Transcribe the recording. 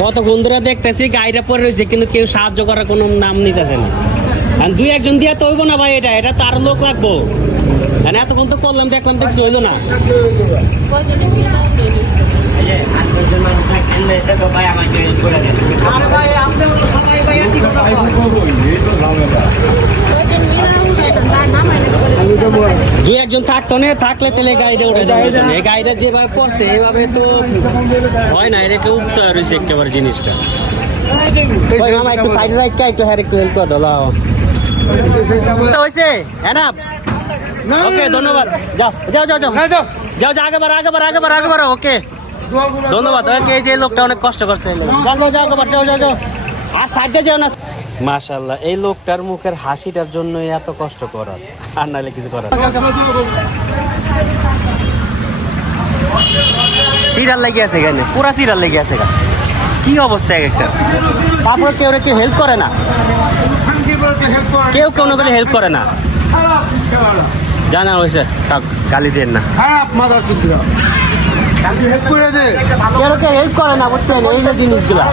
কতক্ষণ ধরে দেখতেছি গাড়িটা পরে রয়েছে কিন্তু কেউ সাহায্য করার কোনো নাম নিতেছে না। আর দুই একজন দিয়ে তো হইব না ভাই, এটা তো আরো লোক লাগবো। মানে এতক্ষণ তো করলাম দেখলাম তো কিছু হইলো না। দুই একজন থাকতো না, থাকলে তাহলে গাড়িটা উঠে দেওয়া যেত না। এই গাড়িটা যেভাবে পড়ছে এভাবে তো হয় না, এটা উঠতে রয়েছে একেবারে জিনিসটা। ভাই মামা একটু সাইডে রাখতে একটু হ্যাঁ একটু হেল্প করে দাও। হয়েছে এনাফ, ওকে ধন্যবাদ। যাও যাও যাও যাও যাও যাও আগে বাড়ো ওকে ধন্যবাদ। ওকে এই যে লোকটা অনেক কষ্ট করছে, যাও যাও যাও যাও যাও আর সাইডে যাও না। মাশাআল্লাহ, এই লোকটার মুখের হাসিটার জন্য এত কষ্ট করার, আর নাহলে কিছু করার। সিরিয়াল লেগে আছে এখানে, পুরা সিরিয়াল লেগে আছে এখানে। কি অবস্থা এক একটা। তারপরে কেউ হেল্প করে না, কেউ কোনো করে হেল্প করে না। জানা হয়েছে সব গালি দেন না, কেউ হেল্প করে না বুঝছেন এই যে জিনিসগুলা।